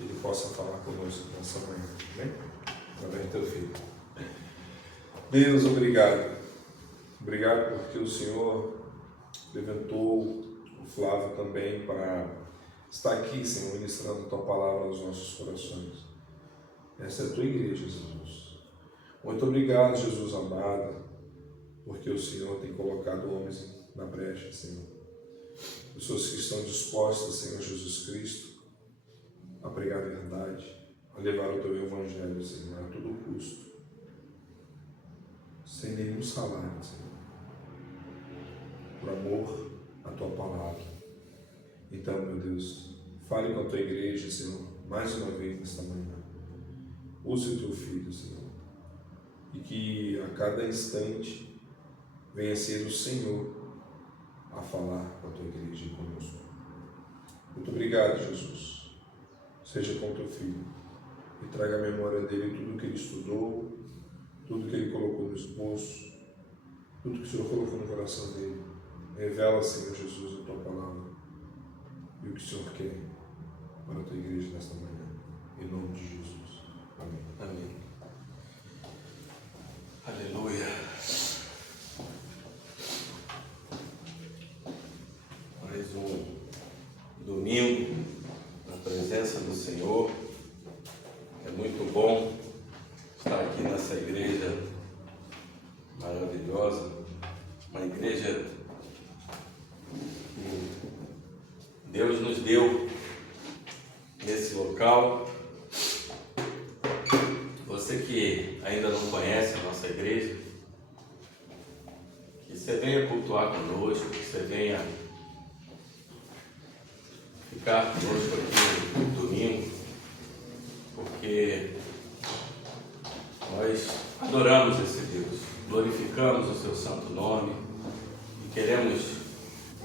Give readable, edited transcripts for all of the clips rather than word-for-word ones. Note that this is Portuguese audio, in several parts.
que Ele possa falar conosco nessa manhã, amém? Através do Teu Filho. Deus, obrigado. Obrigado porque o Senhor levantou o Flávio também para estar aqui, Senhor, ministrando a Tua palavra aos nossos corações. Essa é a Tua igreja, Jesus. Muito obrigado, Jesus amado, porque o Senhor tem colocado homens na brecha, Senhor. Pessoas que estão dispostas, Senhor Jesus Cristo, a pregar a verdade, a levar o Teu Evangelho, Senhor, a todo custo, sem nenhum salário, Senhor, por amor à Tua palavra. Então, meu Deus, fale com a Tua igreja, Senhor, mais uma vez nesta manhã. Use o Teu Filho, Senhor, e que a cada instante venha ser o Senhor a falar com a Tua igreja e conosco. Muito obrigado, Jesus. Seja com o Teu Filho e traga à memória dele tudo que ele estudou, tudo que ele colocou no esboço, tudo que o Senhor colocou no coração dele. Revela, Senhor Jesus, a Tua palavra e o que o Senhor quer para a Tua igreja nesta manhã. Em nome de Jesus. Amém. Amém. Aleluia. Mais um domingo na presença do Senhor. É muito bom estar aqui nessa igreja maravilhosa, uma igreja que Deus nos deu nesse local. Você que ainda não conhece a nossa igreja, que você venha cultuar conosco, que você venha ficar conosco aqui no domingo, porque nós adoramos esse Deus, glorificamos o Seu santo nome e queremos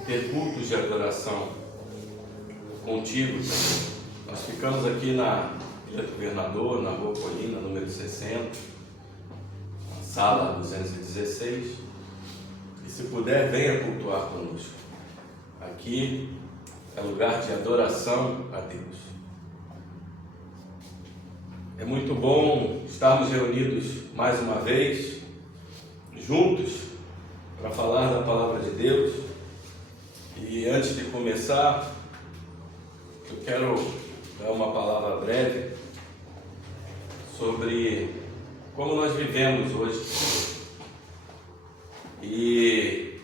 ter cultos de adoração contigo. Nós ficamos aqui na Ilha do Governador, na Rua Colina, número 60, na sala 216, e se puder, venha cultuar conosco. Aqui é lugar de adoração a Deus. É muito bom estarmos reunidos mais uma vez, juntos, para falar da Palavra de Deus. E antes de começar, eu quero dar uma palavra breve sobre como nós vivemos hoje. E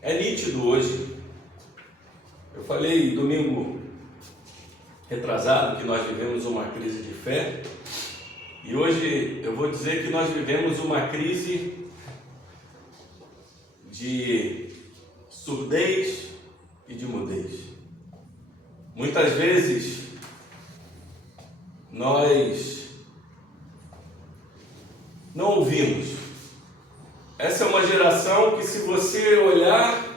é nítido hoje. Eu falei domingo retrasado que nós vivemos uma crise de fé, e hoje eu vou dizer que nós vivemos uma crise de surdez e de mudez. Muitas vezes nós não ouvimos. Essa é uma geração que, se você olhar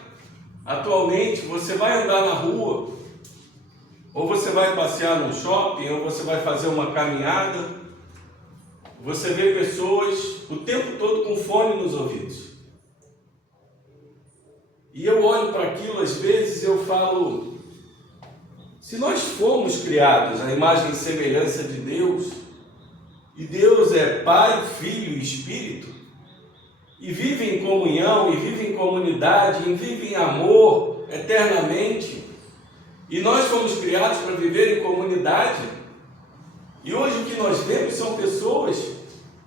atualmente, você vai andar na rua, ou você vai passear num shopping, ou você vai fazer uma caminhada, você vê pessoas o tempo todo com fone nos ouvidos. E eu olho para aquilo, às vezes eu falo, se nós fomos criados à imagem e semelhança de Deus, e Deus é Pai, Filho e Espírito, e vive em comunhão, e vive em comunidade, e vive em amor eternamente, e nós fomos criados para viver em comunidade, e hoje o que nós vemos são pessoas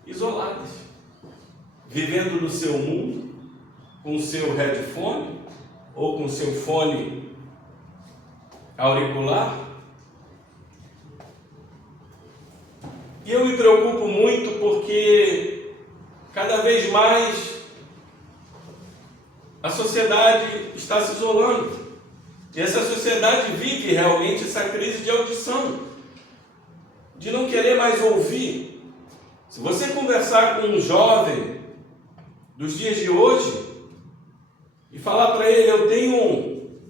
isoladas, vivendo no seu mundo, com o seu headphone, ou com o seu fone auricular. E eu me preocupo muito porque cada vez mais a sociedade está se isolando. E essa sociedade vive realmente essa crise de audição, de não querer mais ouvir. Se você conversar com um jovem dos dias de hoje e falar para ele, eu tenho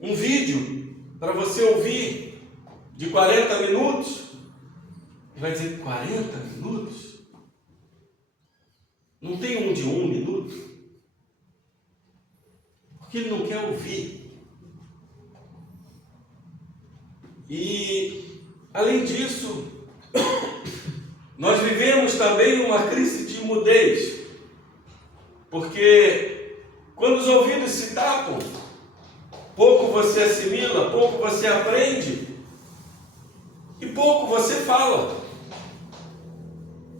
um vídeo para você ouvir de 40 minutos, ele vai dizer, 40 minutos? Não tem um de 1 minuto? Porque ele não quer ouvir. E Além disso, nós vivemos também uma crise de mudez, porque quando os ouvidos se tapam, pouco você assimila, pouco você aprende e pouco você fala.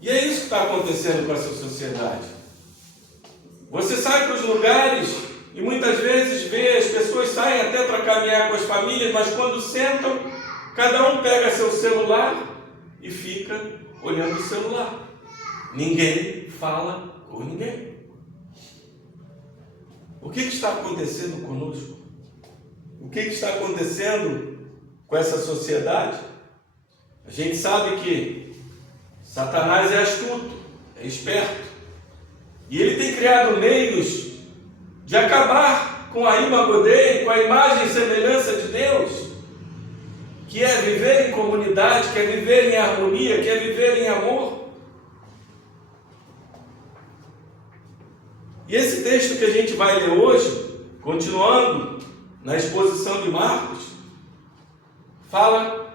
E é isso que está acontecendo com essa sociedade. Você sai para os lugares e muitas vezes vê, as pessoas saem até para caminhar com as famílias, mas quando sentam, cada um pega seu celular e fica olhando o celular. Ninguém fala com ninguém. O que está acontecendo conosco? O que está acontecendo com essa sociedade? A gente sabe que Satanás é astuto, é esperto. E ele tem criado meios de acabar com a imagodei, com a imagem e semelhança de Deus, que é viver em comunidade, que é viver em harmonia, que é viver em amor. E esse texto que a gente vai ler hoje, continuando na exposição de Marcos, fala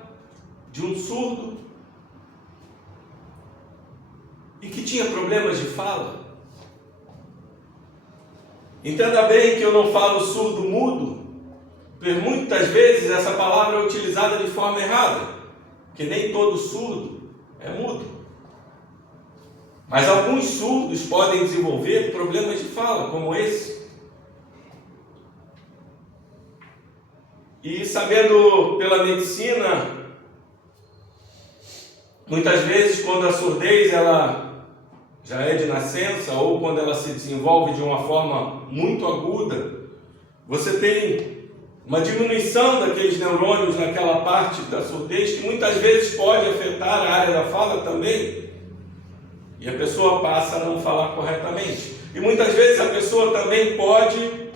de um surdo e que tinha problemas de fala. Entenda bem que eu não falo surdo-mudo, porque muitas vezes essa palavra é utilizada de forma errada, porque nem todo surdo é mudo. Mas alguns surdos podem desenvolver problemas de fala, como esse. E sabendo pela medicina, muitas vezes quando a surdez ela já é de nascença, ou quando ela se desenvolve de uma forma muito aguda, você tem uma diminuição daqueles neurônios naquela parte da surdez, que muitas vezes pode afetar a área da fala também, e a pessoa passa a não falar corretamente. E muitas vezes a pessoa também pode,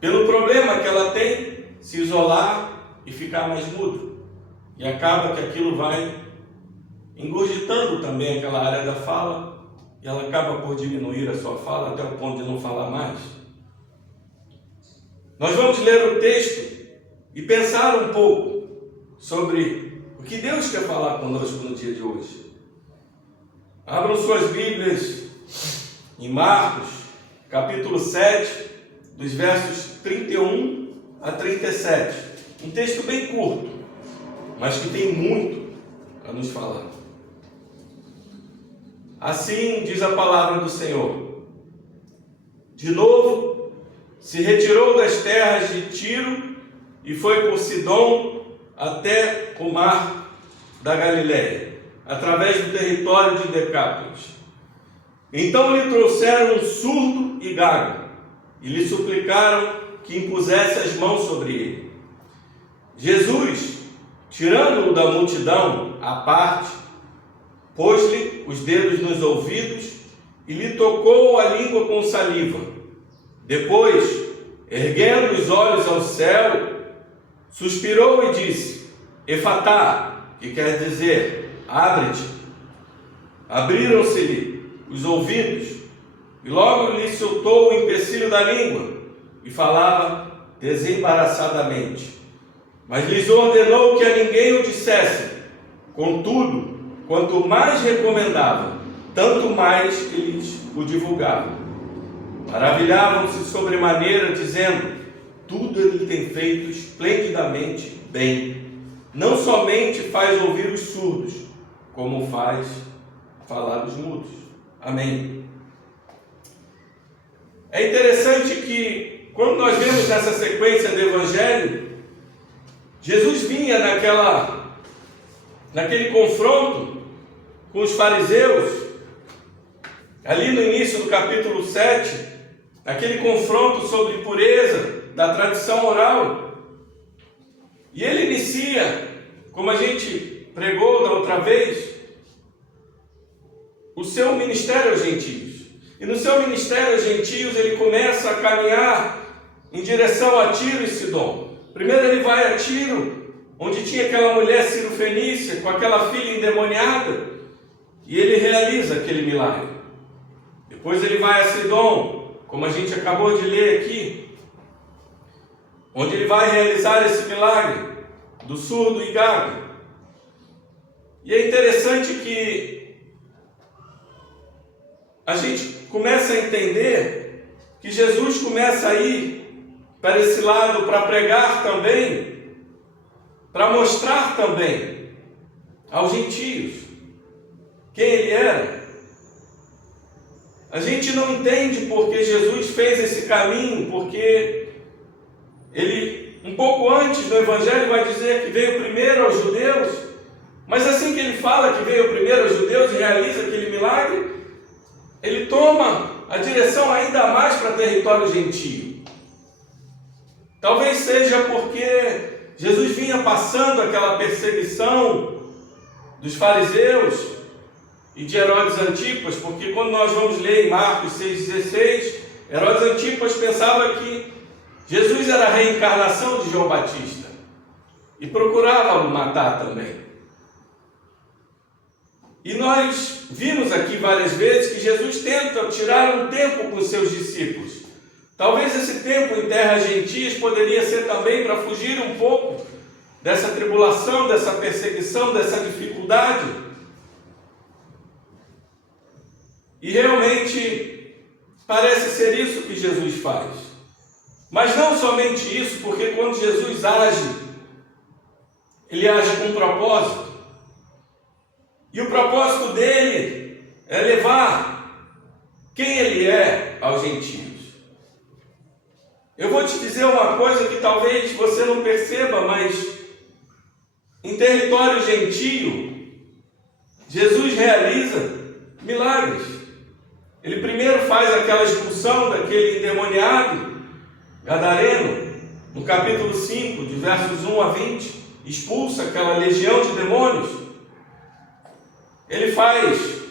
pelo problema que ela tem, se isolar e ficar mais muda, e acaba que aquilo vai engurgitando também aquela área da fala, e ela acaba por diminuir a sua fala até o ponto de não falar mais. Nós vamos ler o texto e pensar um pouco sobre o que Deus quer falar conosco no dia de hoje. Abram suas Bíblias em Marcos, capítulo 7, dos versos 31 a 37. Um texto bem curto, mas que tem muito a nos falar. Assim diz a palavra do Senhor. De novo, se retirou das terras de Tiro e foi por Sidom até o mar da Galileia, através do território de Decápolis. Então lhe trouxeram um surdo e gago, e lhe suplicaram que impusesse as mãos sobre ele. Jesus, tirando-o da multidão à parte, pôs-lhe os dedos nos ouvidos e lhe tocou a língua com saliva. Depois, erguendo os olhos ao céu, suspirou e disse: Efatá, que quer dizer, abre-te. Abriram-se-lhe os ouvidos e logo lhe soltou o empecilho da língua e falava desembaraçadamente. Mas lhes ordenou que a ninguém o dissesse. Contudo, quanto mais recomendava, tanto mais eles o divulgavam. Maravilhavam-se sobremaneira, dizendo: tudo ele tem feito esplendidamente bem. Não somente faz ouvir os surdos, como faz falar os mudos. Amém. É interessante que, quando nós vemos nessa sequência do Evangelho, Jesus vinha naquele confronto com os fariseus, ali no início do capítulo 7, naquele confronto sobre pureza da tradição oral. E ele inicia, como a gente pregou da outra vez, o seu ministério aos gentios. E no seu ministério aos gentios ele começa a caminhar em direção a Tiro e Sidom. Primeiro ele vai a Tiro, onde tinha aquela mulher cirofenícia com aquela filha endemoniada, e ele realiza aquele milagre. Depois ele vai a Sidom, como a gente acabou de ler aqui, onde ele vai realizar esse milagre do surdo e gago. E é interessante que a gente começa a entender que Jesus começa a ir para esse lado para pregar também, para mostrar também aos gentios quem ele era. A gente não entende porque Jesus fez esse caminho, porque ele, um pouco antes no Evangelho, vai dizer que veio primeiro aos judeus, mas assim que ele fala que veio primeiro aos judeus e realiza aquele milagre, ele toma a direção ainda mais para território gentio. Talvez seja porque Jesus vinha passando aquela perseguição dos fariseus e de Herodes Antipas, porque quando nós vamos ler em Marcos 6,16, Herodes Antipas pensava que Jesus era a reencarnação de João Batista e procurava o matar também. E nós vimos aqui várias vezes que Jesus tenta tirar um tempo com os seus discípulos. Talvez esse tempo em terras gentias poderia ser também para fugir um pouco dessa tribulação, dessa perseguição, dessa dificuldade. E realmente parece ser isso que Jesus faz. Mas não somente isso, porque quando Jesus age, ele age com um propósito. E o propósito dele é levar quem ele é aos gentios. Eu vou te dizer uma coisa que talvez você não perceba, mas em território gentio, Jesus realiza milagres. Ele primeiro faz aquela expulsão daquele endemoniado gadareno, no capítulo 5, de versos 1 a 20, expulsa aquela legião de demônios. Ele faz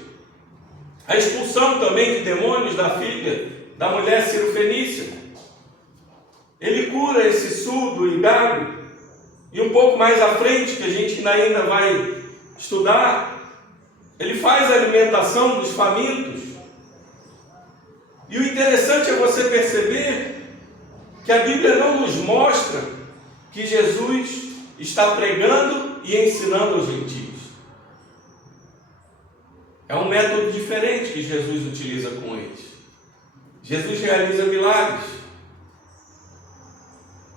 a expulsão também de demônios da filha da mulher cirofenícia. Ele cura esse surdo e gago. E um pouco mais à frente, que a gente ainda vai estudar, ele faz a alimentação dos famintos. E o interessante é você perceber que a Bíblia não nos mostra que Jesus está pregando e ensinando aos gentios. É um método diferente que Jesus utiliza com eles. Jesus realiza milagres.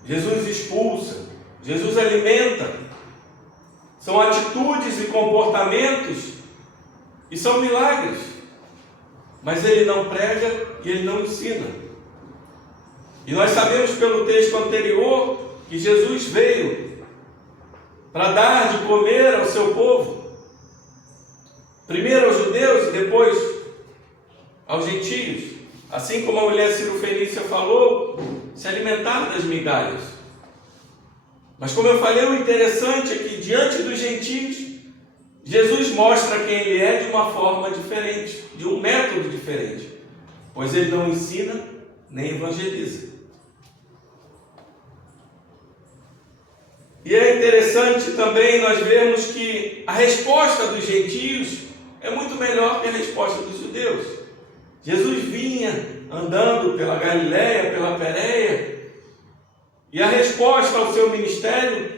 Jesus expulsa. Jesus alimenta. São atitudes e comportamentos e são milagres. Mas ele não prega e ele não ensina. E nós sabemos pelo texto anterior que Jesus veio para dar de comer ao seu povo. Primeiro aos judeus e depois aos gentios. Assim como a mulher cirofenícia falou, se alimentar das migalhas. Mas como eu falei, o interessante é que diante dos gentios, Jesus mostra quem ele é de uma forma diferente, de um método diferente. Pois ele não ensina nem evangeliza. E é interessante também nós vermos que a resposta dos gentios é muito melhor que a resposta dos judeus. Jesus vinha andando pela Galiléia, pela Pérea, e a resposta ao seu ministério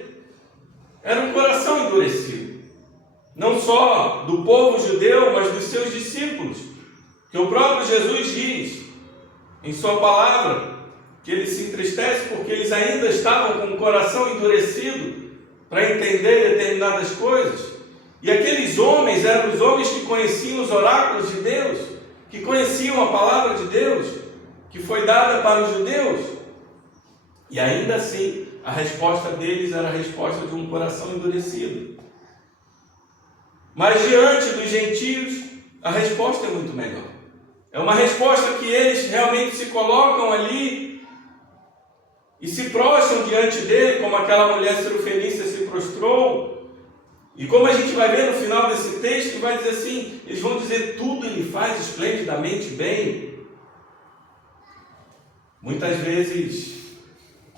era um coração endurecido. Não só do povo judeu, mas dos seus discípulos. Que o próprio Jesus diz em sua palavra que ele se entristece porque eles ainda estavam com o coração endurecido para entender determinadas coisas. E aqueles homens eram os homens que conheciam os oráculos de Deus, que conheciam a palavra de Deus, que foi dada para os judeus. E ainda assim, a resposta deles era a resposta de um coração endurecido. Mas diante dos gentios, a resposta é muito melhor. É uma resposta que eles realmente se colocam ali e se prostram diante dele, como aquela mulher cirofenícia se prostrou. E como a gente vai ver no final desse texto, vai dizer assim, eles vão dizer, tudo ele faz esplendidamente bem. Muitas vezes,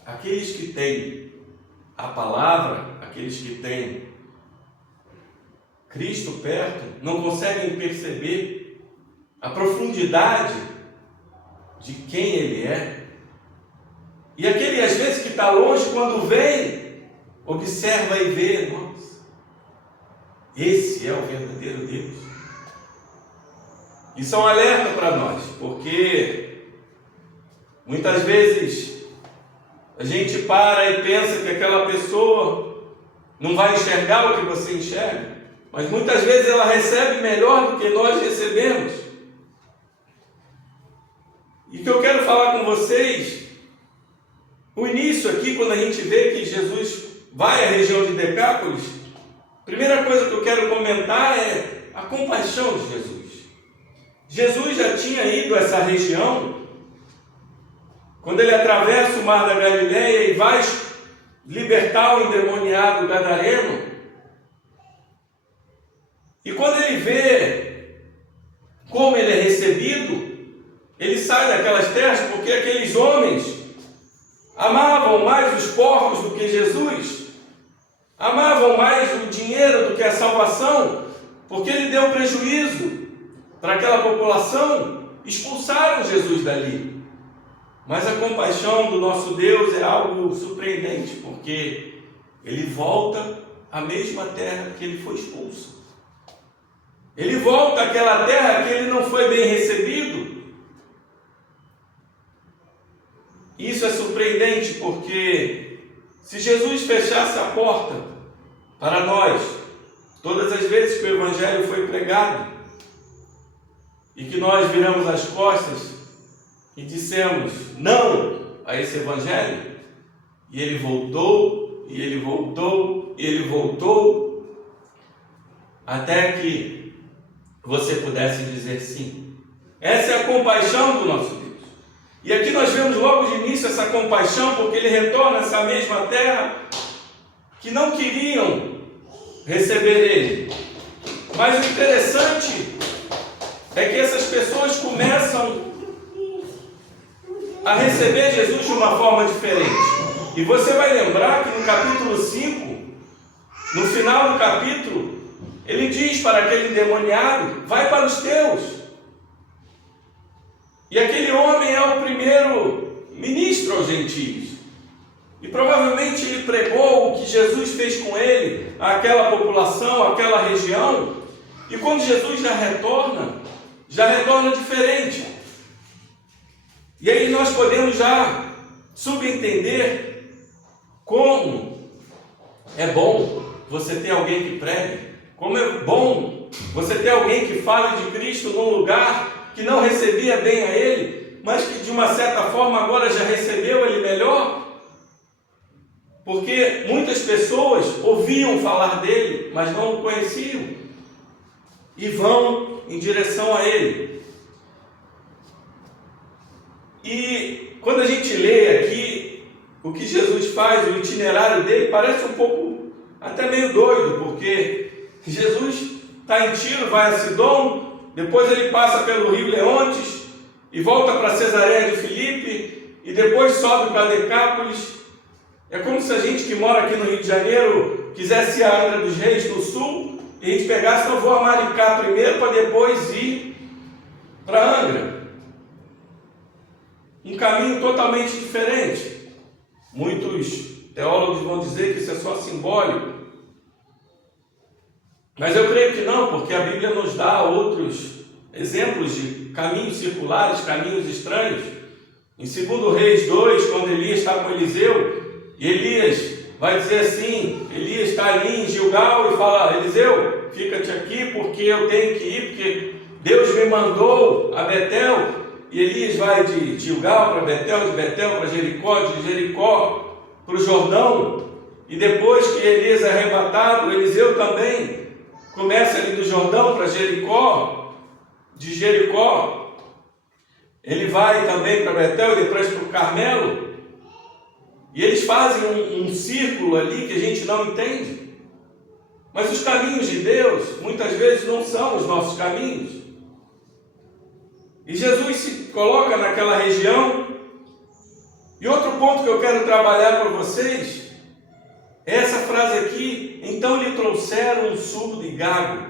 aqueles que têm a palavra, aqueles que têm Cristo perto, não conseguem perceber a profundidade de quem ele é. E aquele, às vezes, que está longe, quando vem, observa e vê, nossa, Esse é o verdadeiro Deus. Isso é um alerta para nós, porque muitas vezes a gente para e pensa que aquela pessoa não vai enxergar o que você enxerga, mas muitas vezes ela recebe melhor do que nós recebemos. E o que eu quero falar com vocês, o início aqui, quando a gente vê que Jesus vai à região de Decápolis, a primeira coisa que eu quero comentar é a compaixão de Jesus. Jesus já tinha ido a essa região, quando ele atravessa o mar da Galileia e vai libertar o endemoniado gadareno. E quando ele vê como ele é recebido, ele sai daquelas terras, porque aqueles homens amavam mais os porcos do que Jesus, amavam mais o dinheiro do que a salvação, porque ele deu prejuízo para aquela população, expulsaram Jesus dali. Mas a compaixão do nosso Deus é algo surpreendente, porque ele volta à mesma terra que ele foi expulso. Ele volta àquela terra que ele não foi bem recebido. Isso é surpreendente, porque se Jesus fechasse a porta para nós, todas as vezes que o Evangelho foi pregado, e que nós viramos as costas e dissemos não a esse Evangelho, e ele voltou, e ele voltou, e ele voltou, até que você pudesse dizer sim. Essa é a compaixão do nosso Deus. E aqui nós vemos logo de início essa compaixão, porque ele retorna a essa mesma terra que não queriam receber ele. Mas o interessante é que essas pessoas começam a receber Jesus de uma forma diferente. E você vai lembrar que no capítulo 5, no final do capítulo, ele diz para aquele endemoniado: vai para os teus. E aquele homem é o primeiro ministro aos gentios. E provavelmente ele pregou o que Jesus fez com ele, àquela população, àquela região. E quando Jesus já retorna diferente. E aí nós podemos já subentender como é bom você ter alguém que pregue, como é bom você ter alguém que fale de Cristo num lugar que não recebia bem a ele, mas que de uma certa forma agora já recebeu ele melhor. Porque muitas pessoas ouviam falar dele, mas não o conheciam, e vão em direção a ele. E quando a gente lê aqui o que Jesus faz, o itinerário dele, parece um pouco até meio doido, porque Jesus está em Tiro, vai a Sidom, depois ele passa pelo rio Leontes e volta para Cesareia de Filipe, e depois sobe para Decápolis. É como se a gente que mora aqui no Rio de Janeiro quisesse ir a Angra dos Reis do Sul, e a gente pegasse: não, vou a Maricá primeiro para depois ir para Angra. Um caminho totalmente diferente. Muitos teólogos vão dizer que isso é só simbólico, mas eu creio que não, porque a Bíblia nos dá outros exemplos de caminhos circulares, caminhos estranhos. Em 2 Reis 2, quando Elias está com Eliseu, e Elias vai dizer assim, Elias está ali em Gilgal e fala: Eliseu, fica-te aqui porque eu tenho que ir, porque Deus me mandou a Betel. E Elias vai de Gilgal para Betel, de Betel para Jericó, de Jericó para o Jordão. E depois que Elias é arrebatado, Eliseu também começa ali do Jordão para Jericó. De Jericó ele vai também para Betel e depois para o Carmelo. E eles fazem um círculo ali que a gente não entende. Mas os caminhos de Deus muitas vezes não são os nossos caminhos. E Jesus se coloca naquela região. E outro ponto que eu quero trabalhar para vocês é essa frase aqui: então lhe trouxeram um surdo e gago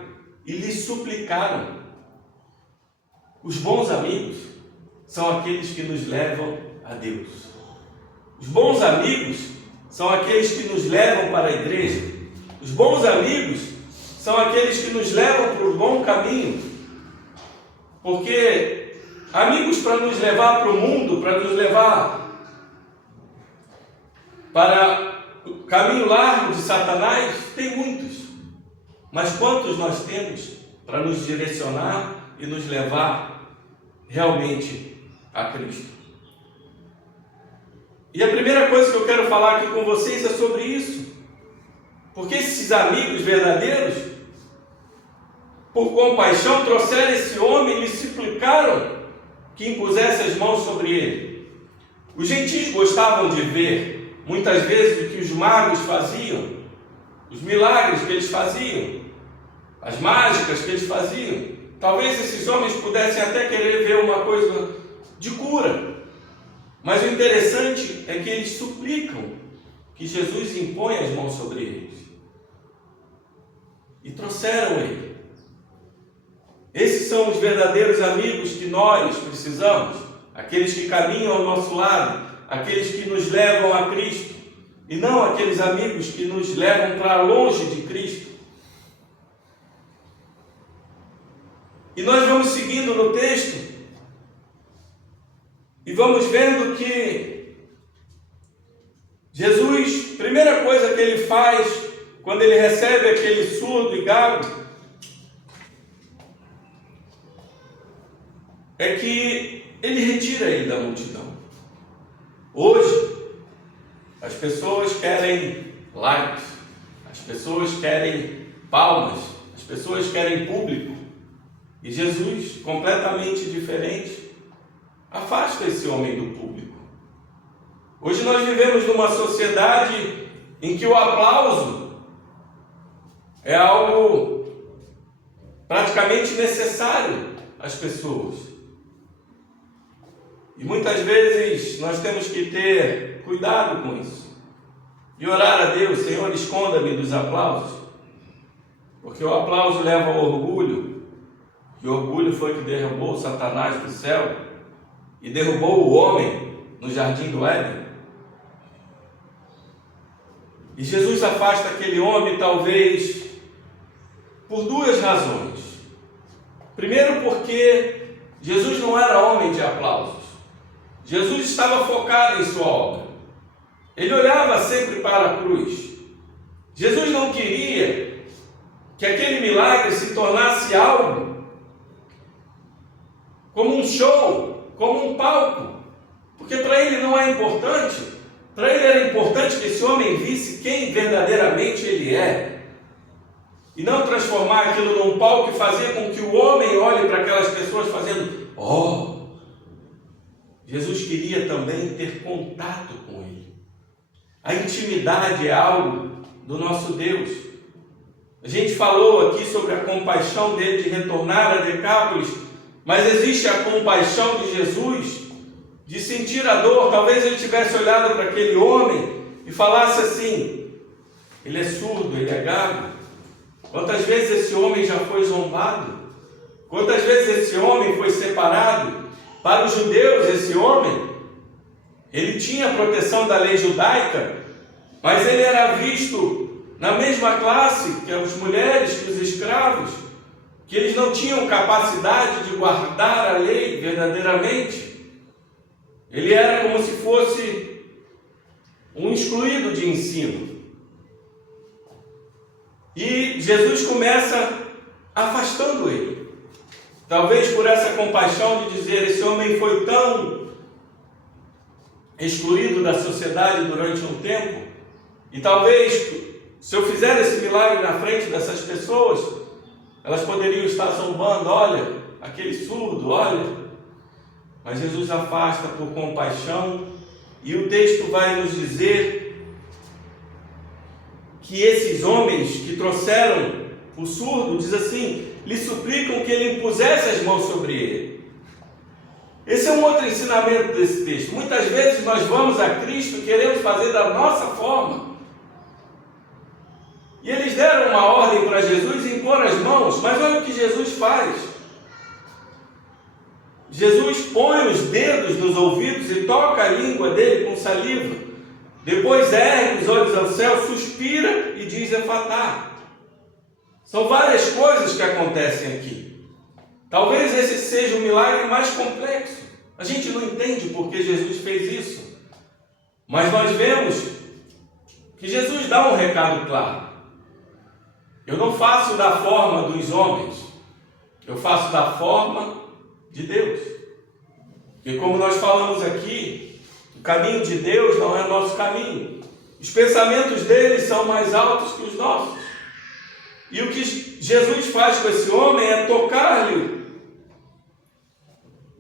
e lhe suplicaram. Os bons amigos são aqueles que nos levam a Deus. Os bons amigos são aqueles que nos levam para a igreja. Os bons amigos são aqueles que nos levam para o bom caminho. Porque amigos para nos levar para o mundo, para nos levar para o caminho largo de Satanás, tem muitos. Mas quantos nós temos para nos direcionar e nos levar realmente a Cristo? E a primeira coisa que eu quero falar aqui com vocês é sobre isso. Porque esses amigos verdadeiros, por compaixão, trouxeram esse homem e lhe suplicaram que impusesse as mãos sobre ele. Os gentios gostavam de ver, muitas vezes, o que os magos faziam, os milagres que eles faziam, as mágicas que eles faziam. Talvez esses homens pudessem até querer ver uma coisa de cura. Mas o interessante é que eles suplicam que Jesus imponha as mãos sobre eles. E trouxeram ele. Esses são os verdadeiros amigos que nós precisamos. Aqueles que caminham ao nosso lado. Aqueles que nos levam a Cristo. E não aqueles amigos que nos levam para longe de Cristo. E nós vamos seguindo no texto. E vamos vendo que Jesus, primeira coisa que ele faz quando ele recebe aquele surdo e gago, é que ele retira ele da multidão. Hoje, as pessoas querem likes, as pessoas querem palmas, as pessoas querem público. E Jesus, completamente diferente, afasta esse homem do público. Hoje nós vivemos numa sociedade em que o aplauso é algo praticamente necessário às pessoas. E muitas vezes nós temos que ter cuidado com isso. E orar a Deus: Senhor, esconda-me dos aplausos. Porque o aplauso leva ao orgulho. E o orgulho foi que derrubou Satanás do céu e derrubou o homem no jardim do Éden. E Jesus afasta aquele homem talvez por duas razões. Primeiro, porque Jesus não era homem de aplausos. Jesus estava focado em sua obra. Ele olhava sempre para a cruz. Jesus não queria que aquele milagre se tornasse algo como um show, como um palco, porque para ele não é importante. Para ele era importante que esse homem visse quem verdadeiramente ele é, e não transformar aquilo num palco e fazer com que o homem olhe para aquelas pessoas fazendo oh. Jesus queria também ter contato com ele. A intimidade é algo do nosso Deus. A gente falou aqui sobre a compaixão dele de retornar a Decápolis, mas existe a compaixão de Jesus de sentir a dor. Talvez ele tivesse olhado para aquele homem e falasse assim: ele é surdo, ele é gago. Quantas vezes esse homem já foi zombado? Quantas vezes esse homem foi separado? Para os judeus, esse homem, ele tinha a proteção da lei judaica, mas ele era visto na mesma classe que as mulheres, que os escravos, que eles não tinham capacidade de guardar a lei verdadeiramente. Ele era como se fosse um excluído de ensino. E Jesus começa afastando ele. Talvez por essa compaixão de dizer: esse homem foi tão excluído da sociedade durante um tempo, e talvez, se eu fizer esse milagre na frente dessas pessoas, elas poderiam estar zombando: olha, aquele surdo, olha. Mas Jesus afasta por compaixão, e o texto vai nos dizer que esses homens que trouxeram o surdo, diz assim, lhe suplicam que ele impusesse as mãos sobre ele. Esse é um outro ensinamento desse texto. Muitas vezes nós vamos a Cristo e queremos fazer da nossa forma. E eles deram uma ordem para Jesus em impor as mãos, mas olha o que Jesus faz. Jesus põe os dedos nos ouvidos e toca a língua dele com saliva. Depois ergue os olhos ao céu, suspira e diz: Efatá, São várias coisas que acontecem aqui. Talvez esse seja o milagre mais complexo. A gente não entende por que Jesus fez isso. Mas nós vemos que Jesus dá um recado claro. Eu não faço da forma dos homens, eu faço da forma de Deus. E como nós falamos aqui, o caminho de Deus não é o nosso caminho. Os pensamentos dele são mais altos que os nossos. E o que Jesus faz com esse homem é tocar-lhe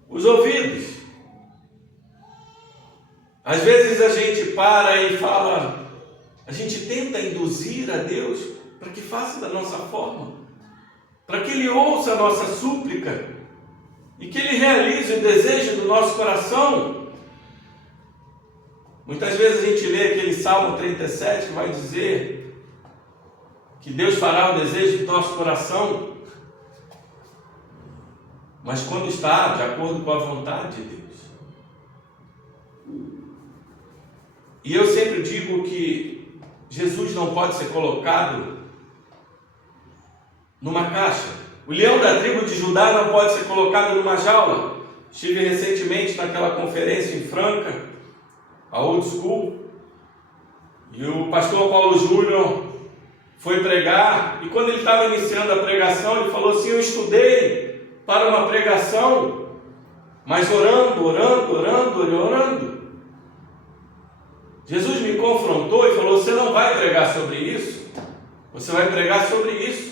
os ouvidos. Às vezes a gente para e fala, a gente tenta induzir a Deus para que faça da nossa forma, para que Ele ouça a nossa súplica e que Ele realize o desejo do nosso coração. Muitas vezes a gente lê aquele Salmo 37 que vai dizer que Deus fará o desejo do nosso coração, mas quando está de acordo com a vontade de Deus. E eu sempre digo que Jesus não pode ser colocado numa caixa. O leão da tribo de Judá não pode ser colocado numa jaula. Estive recentemente naquela conferência em Franca, a Old School, e o pastor Paulo Júnior foi pregar, e quando ele estava iniciando a pregação, ele falou assim: eu estudei para uma pregação, mas orando. Jesus me confrontou e falou: você não vai pregar sobre isso, você vai pregar sobre isso.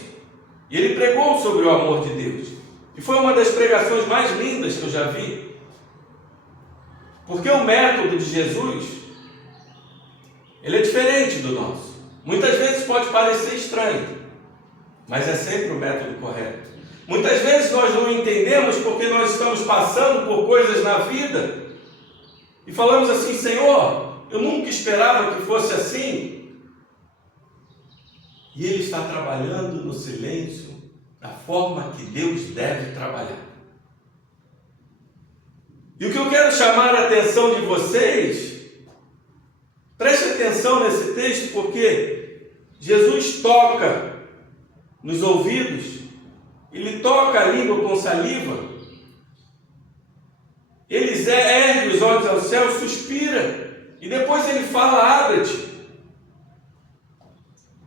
E ele pregou sobre o amor de Deus, e foi uma das pregações mais lindas que eu já vi, porque o método de Jesus, ele é diferente do nosso. Muitas vezes pode parecer estranho, mas é sempre o método correto. Muitas vezes nós não entendemos porque nós estamos passando por coisas na vida e falamos assim: Senhor, eu nunca esperava que fosse assim. E Ele está trabalhando no silêncio da forma que Deus deve trabalhar. E o que eu quero chamar a atenção de vocês, preste atenção nesse texto, porque Jesus toca nos ouvidos, Ele toca a língua com saliva, Ele ergue os olhos ao céu, suspira, e depois Ele fala: abre-te.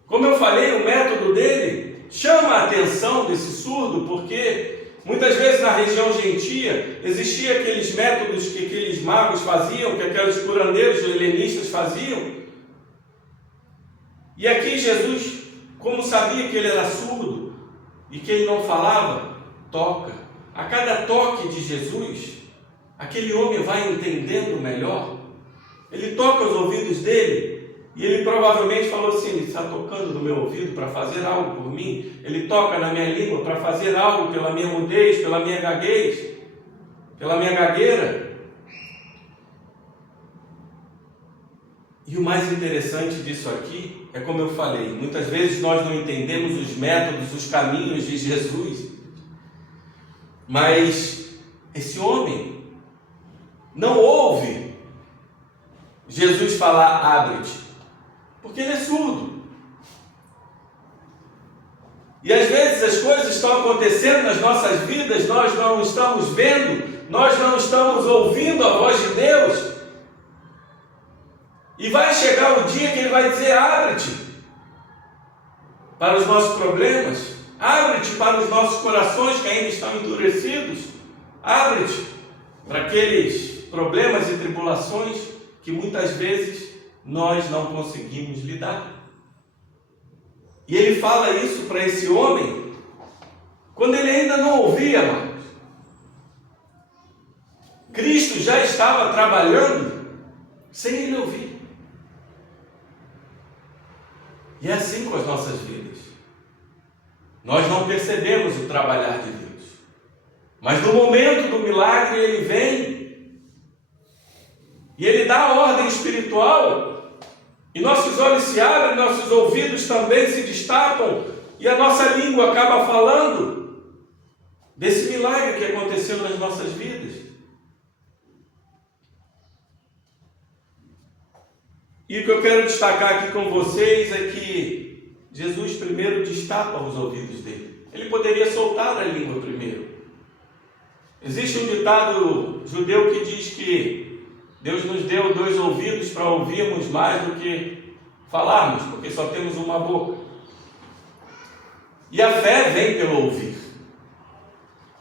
Como eu falei, o método dele chama a atenção desse surdo, porque muitas vezes na região gentia existiam aqueles métodos que aqueles magos faziam, que aqueles curandeiros helenistas faziam. E aqui Jesus, como sabia que ele era surdo e que ele não falava, toca. A cada toque de Jesus, aquele homem vai entendendo melhor. Ele toca os ouvidos dele. E ele provavelmente falou assim: ele está tocando no meu ouvido para fazer algo por mim. Ele toca na minha língua para fazer algo pela minha mudez, pela minha gaguez, pela minha gagueira. E o mais interessante disso aqui é, como eu falei, muitas vezes nós não entendemos os métodos, os caminhos de Jesus. Mas esse homem não ouve Jesus falar: abre-te, porque ele é surdo. E às vezes as coisas estão acontecendo nas nossas vidas, nós não estamos vendo, nós não estamos ouvindo a voz de Deus. E vai chegar o dia que Ele vai dizer: abre-te para os nossos problemas, abre-te para os nossos corações que ainda estão endurecidos, abre-te para aqueles problemas e tribulações que muitas vezes nós não conseguimos lidar. E Ele fala isso para esse homem quando ele ainda não ouvia, amados. Cristo já estava trabalhando sem ele ouvir. E é assim com as nossas vidas. Nós não percebemos o trabalhar de Deus, mas no momento do milagre Ele vem e Ele dá a ordem espiritual. E nossos olhos se abrem, nossos ouvidos também se destapam, e a nossa língua acaba falando desse milagre que aconteceu nas nossas vidas. E o que eu quero destacar aqui com vocês é que Jesus primeiro destapa os ouvidos dele. Ele poderia soltar a língua primeiro. Existe um ditado judeu que diz que Deus nos deu 2 ouvidos para ouvirmos mais do que falarmos, porque só temos uma boca. E a fé vem pelo ouvir.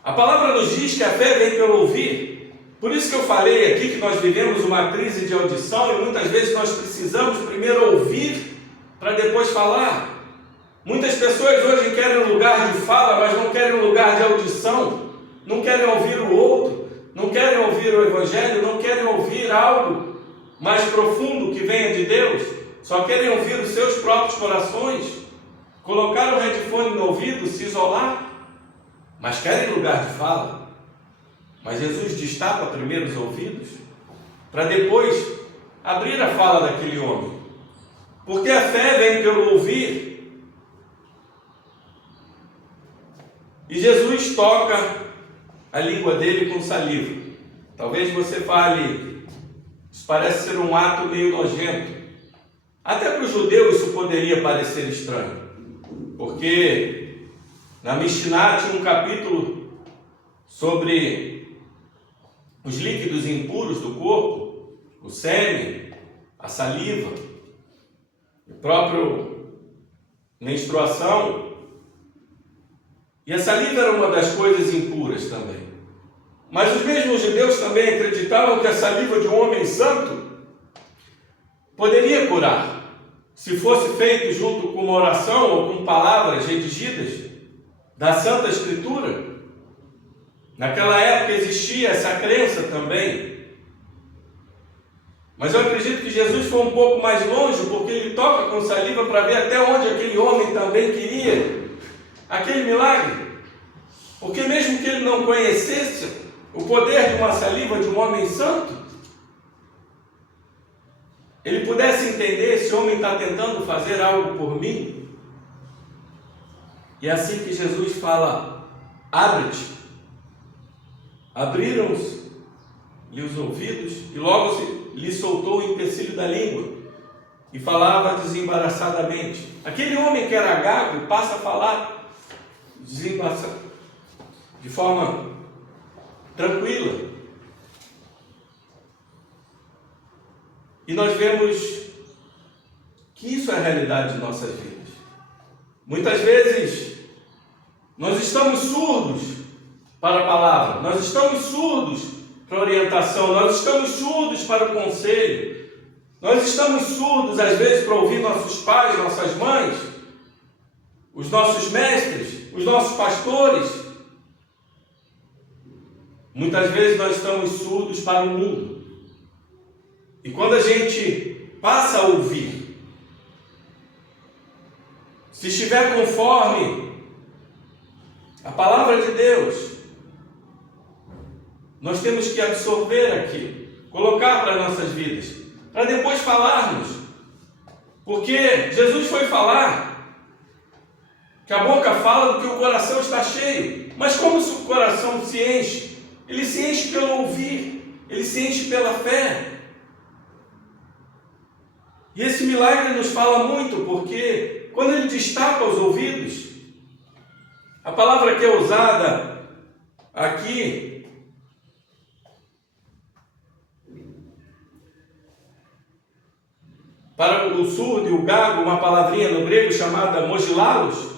A palavra nos diz que a fé vem pelo ouvir. Por isso que eu falei aqui que nós vivemos uma crise de audição e muitas vezes nós precisamos primeiro ouvir para depois falar. Muitas pessoas hoje querem um lugar de fala, mas não querem um lugar de audição. Não querem ouvir o outro, não querem ouvir o Evangelho, não querem ouvir algo mais profundo que venha de Deus. Só querem ouvir os seus próprios corações, colocar o headphone no ouvido, se isolar, mas querem lugar de fala. Mas Jesus destapa primeiro os ouvidos, para depois abrir a fala daquele homem. Porque a fé vem pelo ouvir. E Jesus toca a língua dele com saliva. Talvez você fale, isso parece ser um ato meio nojento. Até para o judeu isso poderia parecer estranho, porque na Mishnah tinha um capítulo sobre os líquidos impuros do corpo, o sêmen, a saliva, a própria menstruação. E a saliva era uma das coisas impuras também. Mas os mesmos judeus também acreditavam que a saliva de um homem santo poderia curar, se fosse feito junto com uma oração ou com palavras redigidas da Santa Escritura. Naquela época existia essa crença também. Mas eu acredito que Jesus foi um pouco mais longe, porque ele toca com saliva para ver até onde aquele homem também queria aquele milagre. Porque mesmo que ele não conhecesse o poder de uma saliva de um homem santo, ele pudesse entender: esse homem está tentando fazer algo por mim. E é assim que Jesus fala: abre-te. Abriram-lhe os ouvidos e logo lhe soltou o empecilho da língua e falava desembaraçadamente. Aquele homem que era gago passa a falar de forma tranquila. E nós vemos que isso é a realidade de nossas vidas. Muitas vezes nós estamos surdos para a palavra, nós estamos surdos para a orientação, nós estamos surdos para o conselho, nós estamos surdos às vezes para ouvir nossos pais, nossas mães, os nossos mestres, os nossos pastores. Muitas vezes nós estamos surdos para o mundo. E quando a gente passa a ouvir, se estiver conforme a palavra de Deus, nós temos que absorver aquilo, colocar para nossas vidas, para depois falarmos. Porque Jesus foi falar que a boca fala do que o coração está cheio. Mas como o coração se enche? Ele se enche pelo ouvir, ele se enche pela fé. E esse milagre nos fala muito, porque quando ele destapa os ouvidos, a palavra que é usada aqui para o surdo e o gago, uma palavrinha no grego chamada mogilalos.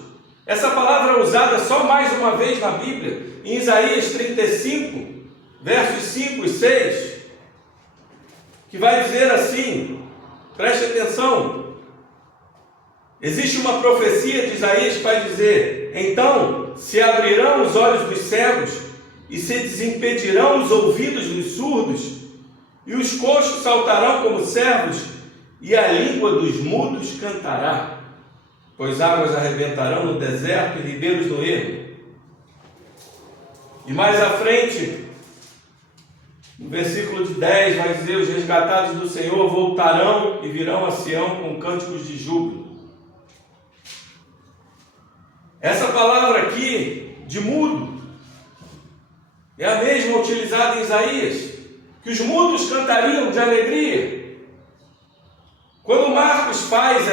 Essa palavra é usada só mais uma vez na Bíblia, em Isaías 35, versos 5 e 6, que vai dizer assim, preste atenção, existe uma profecia de Isaías que vai dizer: então se abrirão os olhos dos cegos e se desimpedirão os ouvidos dos surdos, e os coxos saltarão como servos, e a língua dos mudos cantará, pois águas arrebentarão no deserto e ribeiros no ermo. E mais à frente, no versículo de 10, vai dizer: os resgatados do Senhor voltarão e virão a Sião com cânticos de júbilo. Essa palavra aqui, de mudo, é a mesma utilizada em Isaías, que os mudos cantariam de alegria. Quando Marcos faz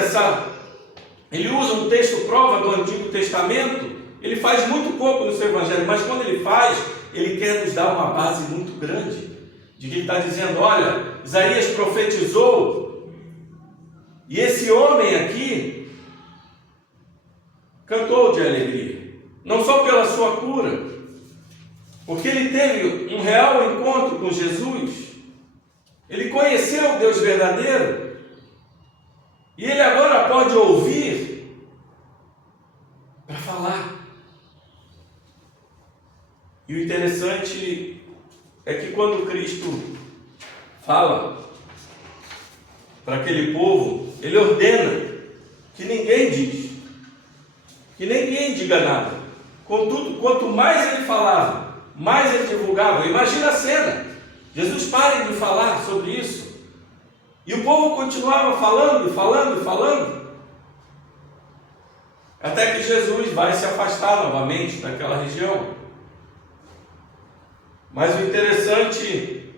ele usa um texto prova do Antigo Testamento, ele faz muito pouco no seu Evangelho, mas quando ele faz, ele quer nos dar uma base muito grande, de que ele está dizendo, olha, Isaías profetizou, e esse homem aqui cantou de alegria, não só pela sua cura, porque ele teve um real encontro com Jesus, ele conheceu o Deus verdadeiro, e ele agora pode ouvir para falar. E o interessante é que quando Cristo fala para aquele povo, ele ordena que ninguém diz, que ninguém diga nada. Contudo, quanto mais ele falava, mais ele divulgava. Imagina a cena, Jesus para de falar sobre isso, e o povo continuava falando, até que Jesus vai se afastar novamente daquela região. Mas o interessante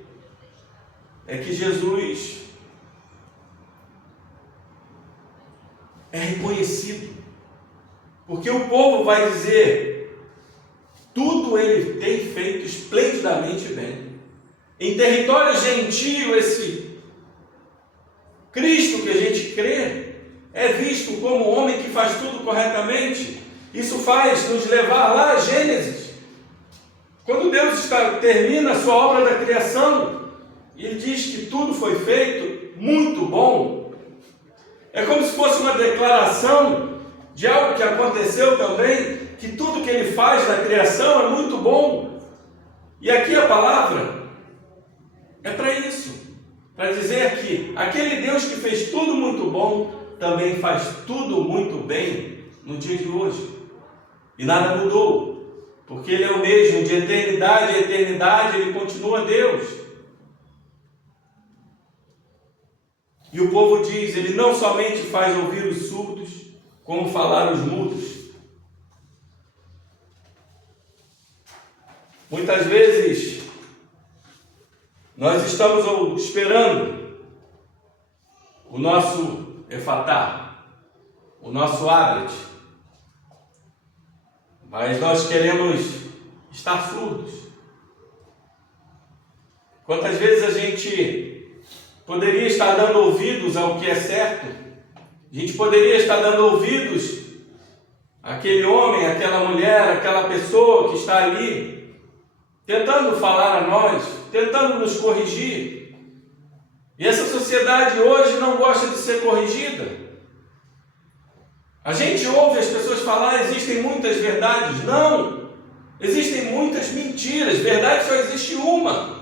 é que Jesus é reconhecido, porque o povo vai dizer, tudo ele tem feito esplendidamente bem. Em território gentio, esse Cristo que a gente crê é visto como um homem que faz tudo corretamente. Isso faz nos levar lá a Gênesis. Quando Deus termina a sua obra da criação, ele diz que tudo foi feito muito bom. É como se fosse uma declaração de algo que aconteceu também, que tudo que ele faz na criação é muito bom. E aqui a palavra é para isso, para dizer que aquele Deus que fez tudo muito bom, também faz tudo muito bem no dia de hoje. E nada mudou. Porque ele é o mesmo, de eternidade a eternidade, ele continua Deus. E o povo diz, ele não somente faz ouvir os surdos, como falar os mudos. Muitas vezes, nós estamos esperando o nosso efatá, o nosso abret, mas nós queremos estar surdos. Quantas vezes a gente poderia estar dando ouvidos ao que é certo, a gente poderia estar dando ouvidos àquele homem, àquela mulher, àquela pessoa que está ali, tentando falar a nós, tentando nos corrigir. E essa sociedade hoje não gosta de ser corrigida. A gente ouve as pessoas falar, existem muitas verdades. Não, existem muitas mentiras. Verdade só existe uma.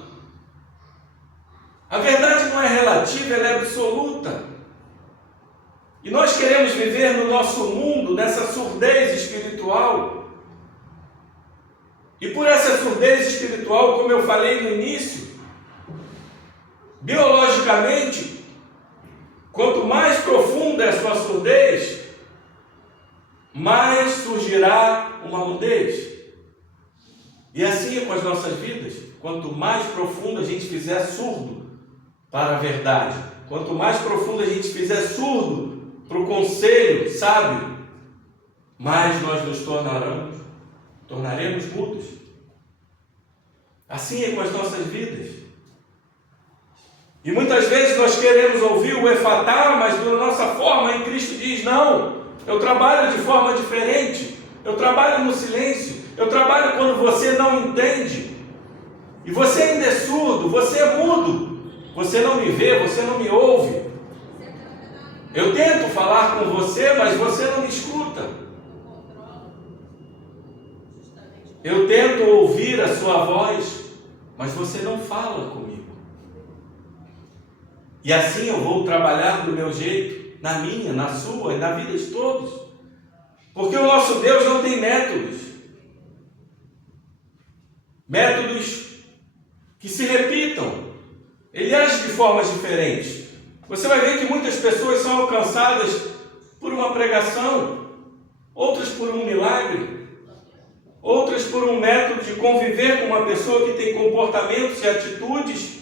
A verdade não é relativa, ela é absoluta. E nós queremos viver no nosso mundo, nessa surdez espiritual. E por essa surdez espiritual, como eu falei no início, biologicamente, quanto mais profunda é a sua surdez, mais surgirá uma mudez. E assim é com as nossas vidas. Quanto mais profundo a gente fizer surdo para a verdade, quanto mais profundo a gente fizer surdo para o conselho sábio, mais nós nos tornaremos mudos. Assim é com as nossas vidas. E muitas vezes nós queremos ouvir o efatá, mas da nossa forma, em Cristo diz, não, eu trabalho de forma diferente, eu trabalho no silêncio, eu trabalho quando você não entende, e você ainda é surdo, você é mudo, você não me vê, você não me ouve. Eu tento falar com você, mas você não me escuta. Eu tento ouvir a sua voz, mas você não fala comigo. E assim eu vou trabalhar do meu jeito, na minha, na sua e na vida de todos. Porque o nosso Deus não tem métodos. Métodos que se repitam. Ele age de formas diferentes. Você vai ver que muitas pessoas são alcançadas por uma pregação, outras por um milagre, outras por um método de conviver com uma pessoa que tem comportamentos e atitudes,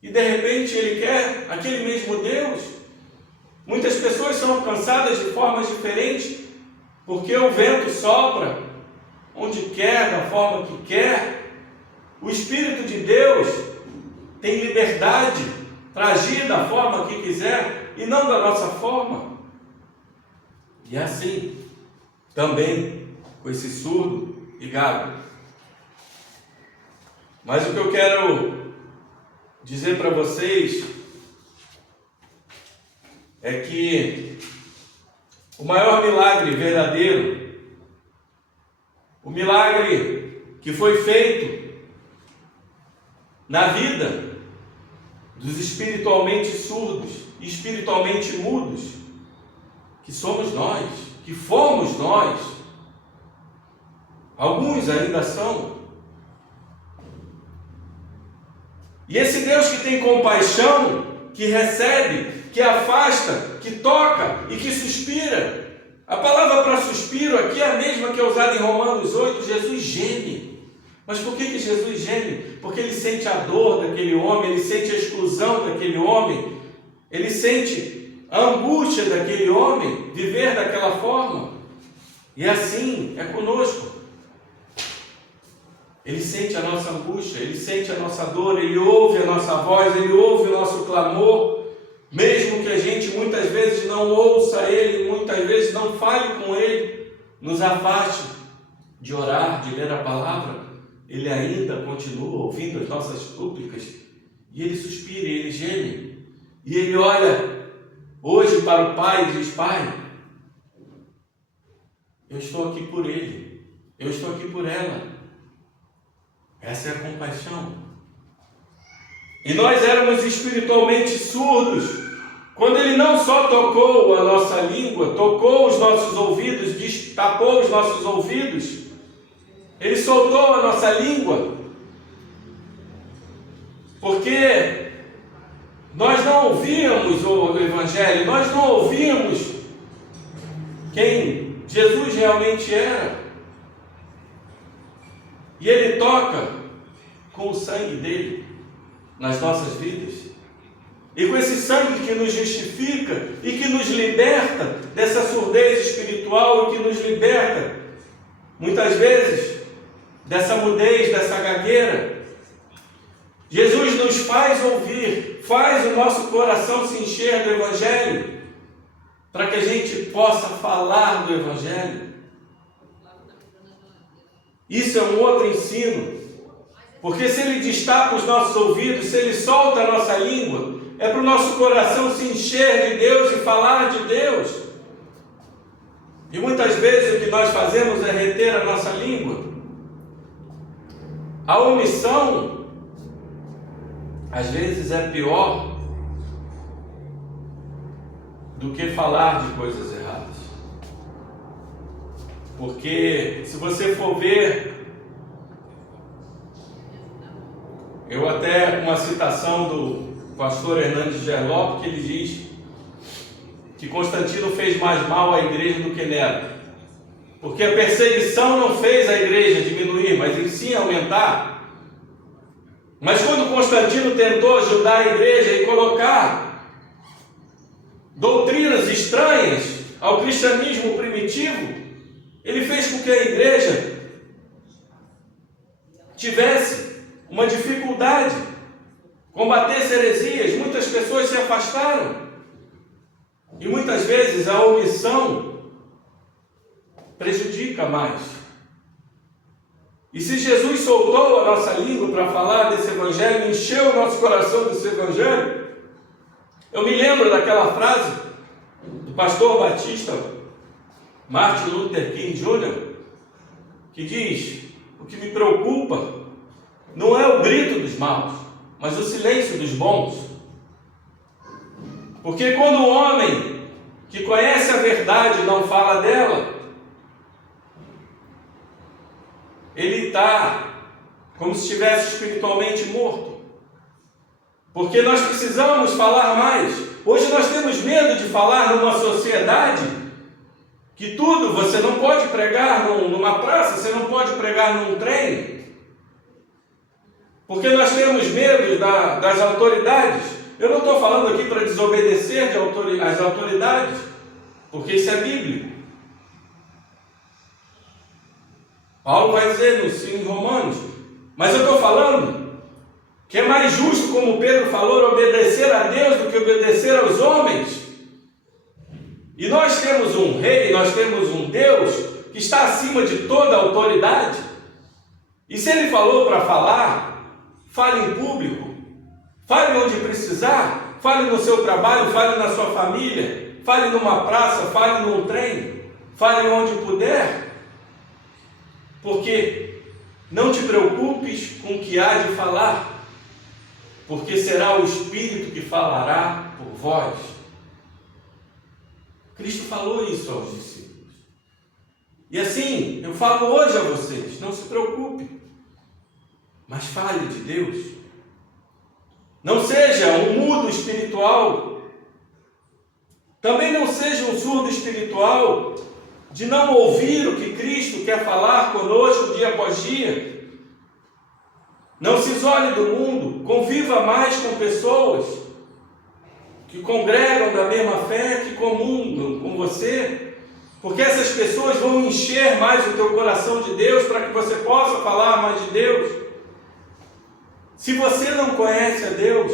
e de repente ele quer aquele mesmo Deus. Muitas pessoas são alcançadas de formas diferentes, porque o vento sopra onde quer, da forma que quer. O Espírito de Deus tem liberdade para agir da forma que quiser e não da nossa forma. E é assim também com esse surdo e gago. Mas o que eu quero dizer para vocês é que o maior milagre verdadeiro, o milagre que foi feito na vida dos espiritualmente surdos e espiritualmente mudos, que somos nós, que fomos nós, alguns ainda são. E esse Deus que tem compaixão, que recebe, que afasta, que toca e que suspira. A palavra para suspiro aqui é a mesma que é usada em Romanos 8, Jesus geme. Mas por que Jesus geme? Porque ele sente a dor daquele homem, ele sente a exclusão daquele homem, ele sente a angústia daquele homem viver daquela forma. E assim é conosco. Ele sente a nossa angústia, ele sente a nossa dor, ele ouve a nossa voz, ele ouve o nosso clamor, mesmo que a gente muitas vezes não ouça ele, muitas vezes não fale com ele, nos afaste de orar, de ler a palavra, ele ainda continua ouvindo as nossas súplicas, e ele suspira, e ele geme, e ele olha hoje para o Pai e diz: Pai, eu estou aqui por ele, eu estou aqui por ela. Essa é a compaixão. E nós éramos espiritualmente surdos, quando ele não só tocou a nossa língua, tocou os nossos ouvidos, destapou os nossos ouvidos, ele soltou a nossa língua, porque nós não ouvíamos o Evangelho, nós não ouvíamos quem Jesus realmente era. E ele toca com o sangue dele nas nossas vidas. E com esse sangue que nos justifica e que nos liberta dessa surdez espiritual e que nos liberta, muitas vezes, dessa mudez, dessa gagueira. Jesus nos faz ouvir, faz o nosso coração se encher do Evangelho, para que a gente possa falar do Evangelho. Isso é um outro ensino, porque se ele destapa os nossos ouvidos, se ele solta a nossa língua, é para o nosso coração se encher de Deus e falar de Deus. E muitas vezes o que nós fazemos é reter a nossa língua. A omissão, às vezes, é pior do que falar de coisas erradas. Porque se você for ver, eu até uma citação do pastor Hernandes Gerlop, que ele diz que Constantino fez mais mal à igreja do que Nero, porque a perseguição não fez a igreja diminuir, mas em sim aumentar. Mas quando Constantino tentou ajudar a igreja e colocar doutrinas estranhas ao cristianismo primitivo, ele fez com que a igreja tivesse uma dificuldade, combatesse heresias. Muitas pessoas se afastaram. E muitas vezes a omissão prejudica mais. E se Jesus soltou a nossa língua para falar desse Evangelho, encheu o nosso coração desse Evangelho, eu me lembro daquela frase do pastor batista Martin Luther King Jr., que diz: o que me preocupa não é o grito dos maus, mas o silêncio dos bons. Porque quando o homem que conhece a verdade não fala dela, ele está como se estivesse espiritualmente morto. Porque nós precisamos falar mais. Hoje nós temos medo de falar numa sociedade que tudo, você não pode pregar numa praça, você não pode pregar num trem, porque nós temos medo das autoridades, Eu não estou falando aqui para desobedecer às autoridades, porque isso é bíblico. Paulo vai dizer em Romanos, mas eu estou falando que é mais justo, como Pedro falou, obedecer a Deus do que obedecer aos homens. E nós temos um rei, nós temos um Deus que está acima de toda a autoridade. E se ele falou para falar, fale em público, fale onde precisar, fale no seu trabalho, fale na sua família, fale numa praça, fale num trem, fale onde puder. Porque não te preocupes com o que há de falar, porque será o Espírito que falará por vós. Cristo falou isso aos discípulos. E assim, eu falo hoje a vocês, não se preocupe, mas fale de Deus. Não seja um mudo espiritual, também não seja um surdo espiritual, de não ouvir o que Cristo quer falar conosco dia após dia. Não se isole do mundo, conviva mais com pessoas que congregam da mesma fé, que comungam com você, porque essas pessoas vão encher mais o teu coração de Deus, para que você possa falar mais de Deus. Se você não conhece a Deus,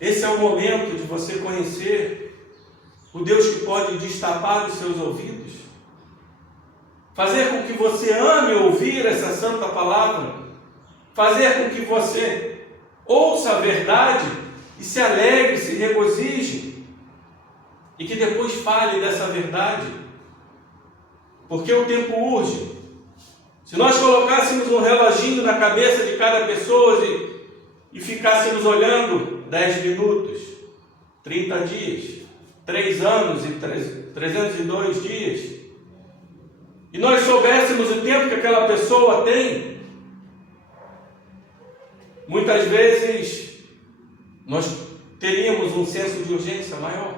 esse é o momento de você conhecer o Deus que pode destapar os seus ouvidos, fazer com que você ame ouvir essa santa palavra, fazer com que você ouça a verdade e se alegre, se regozije, e que depois fale dessa verdade, porque o tempo urge. Se nós colocássemos um reloginho na cabeça de cada pessoa e ficássemos olhando 10 minutos, 30 dias, 3 anos e 302 dias, e nós soubéssemos o tempo que aquela pessoa tem, muitas vezes nós teríamos um senso de urgência maior,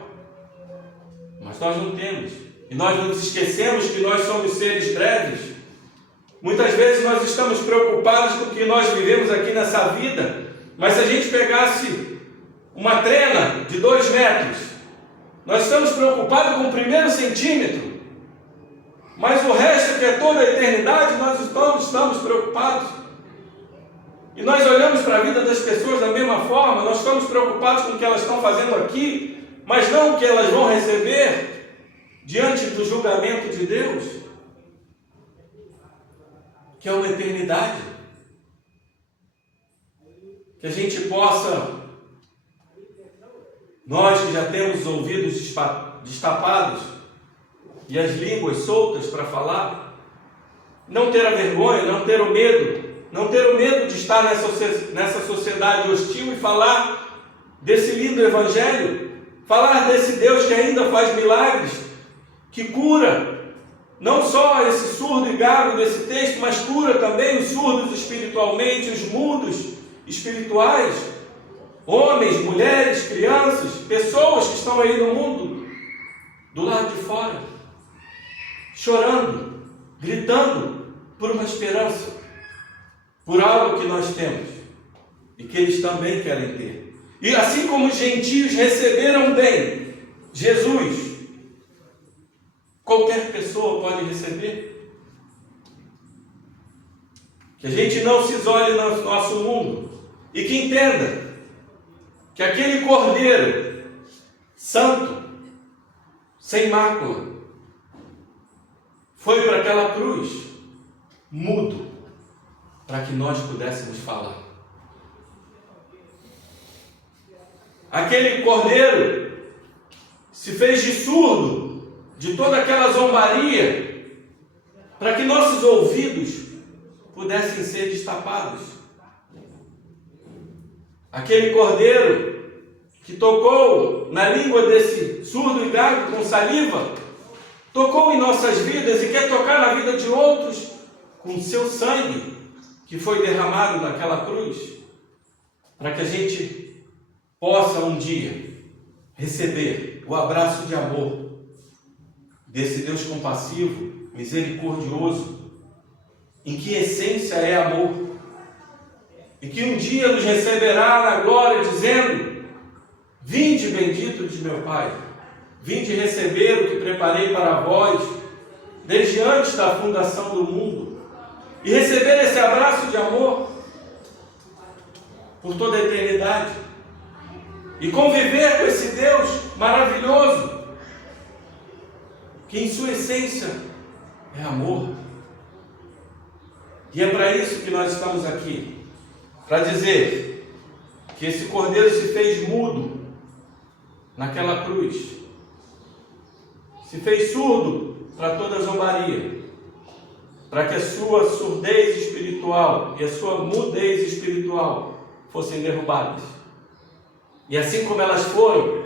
mas nós não temos, e nós nos esquecemos que nós somos seres breves. Muitas vezes nós estamos preocupados com o que nós vivemos aqui nessa vida, mas se a gente pegasse uma trena de 2 metros, nós estamos preocupados com o primeiro centímetro, mas o resto, que é toda a eternidade, nós estamos preocupados. E nós olhamos para a vida das pessoas da mesma forma, nós estamos preocupados com o que elas estão fazendo aqui, mas não o que elas vão receber diante do julgamento de Deus, que é uma eternidade. Que a gente possa, nós que já temos os ouvidos destapados e as línguas soltas para falar, não ter a vergonha, não ter o medo de estar nessa sociedade hostil e falar desse lindo evangelho, falar desse Deus que ainda faz milagres, que cura não só esse surdo e gago desse texto, mas cura também os surdos espiritualmente, os mudos espirituais, homens, mulheres, crianças, pessoas que estão aí no mundo, do lado de fora, chorando, gritando por uma esperança, por algo que nós temos e que eles também querem ter. E assim como os gentios receberam bem Jesus, qualquer pessoa pode receber. Que a gente não se isole no nosso mundo e que entenda que aquele Cordeiro santo, sem mácula, foi para aquela cruz mudo, para que nós pudéssemos falar. Aquele Cordeiro se fez de surdo de toda aquela zombaria, para que nossos ouvidos pudessem ser destapados. Aquele Cordeiro que tocou na língua desse surdo e gago com saliva, tocou em nossas vidas e quer tocar na vida de outros com seu sangue que foi derramado naquela cruz, para que a gente possa um dia receber o abraço de amor desse Deus compassivo, misericordioso, em que essência é amor, e que um dia nos receberá na glória, dizendo: Vinde, bendito de meu Pai, vinde receber o que preparei para vós, desde antes da fundação do mundo, e receber esse abraço de amor por toda a eternidade, e conviver com esse Deus maravilhoso, que em sua essência é amor. E é para isso que nós estamos aqui, para dizer que esse Cordeiro se fez mudo naquela cruz, se fez surdo para toda zombaria, para que a sua surdez espiritual e a sua mudez espiritual fossem derrubadas. E assim como elas foram,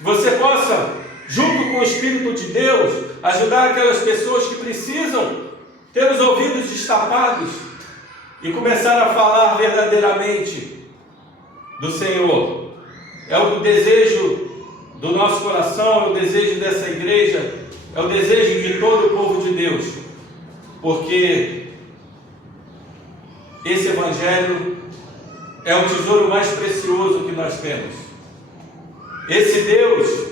você possa, junto com o Espírito de Deus, ajudar aquelas pessoas que precisam ter os ouvidos destapados e começar a falar verdadeiramente do Senhor. É o desejo do nosso coração, é o desejo dessa igreja, é o desejo de todo o povo de Deus, porque esse Evangelho é o tesouro mais precioso que nós temos. Esse Deus